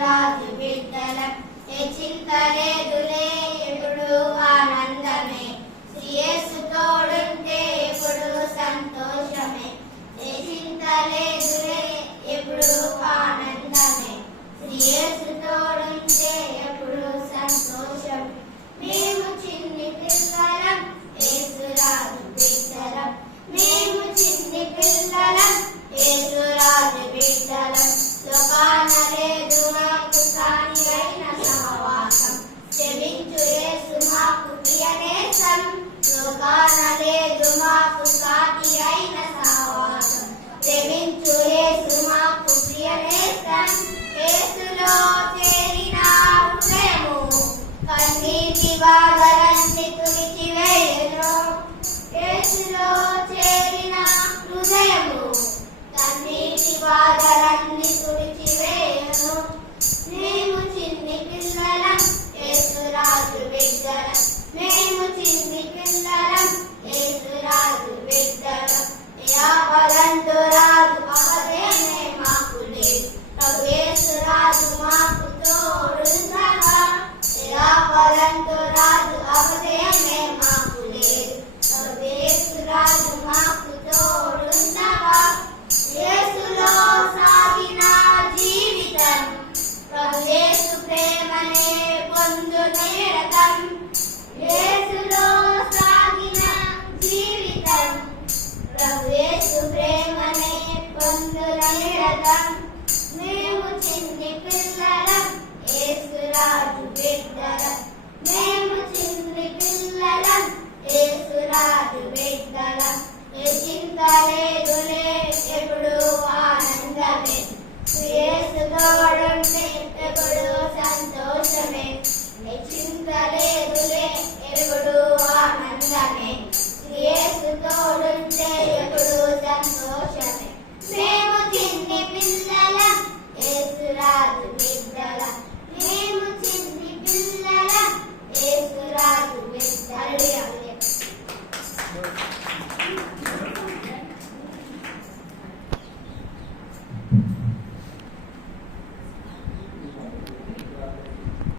రాజు బిడ్డలం ఏ ఎప్పుడు ఆనందమే. శ్రీయస్సు తోడుంటే ఎప్పుడు సంతోషమే. ఏ చింత ఎప్పుడు ఆనందమే. శ్రీయస్సు తోడుంటే ఎప్పుడు సంతోషం. మేము చిన్ని పిల్లలం ఏసురాజు బిడ్డలం. మేము చిన్ని పిల్లలం ఏసురాజు బిడ్డలం. లోకాన పొందు నిరతం మేము చిన్ని పిల్లలం యేసురాజు బిడ్డలం. మేము చిన్ని పిల్లలం యేసురాజు బిడ్డలం. ఏ చింత లేదులే ఎప్పుడు ఆనందమే. యేసు తోడు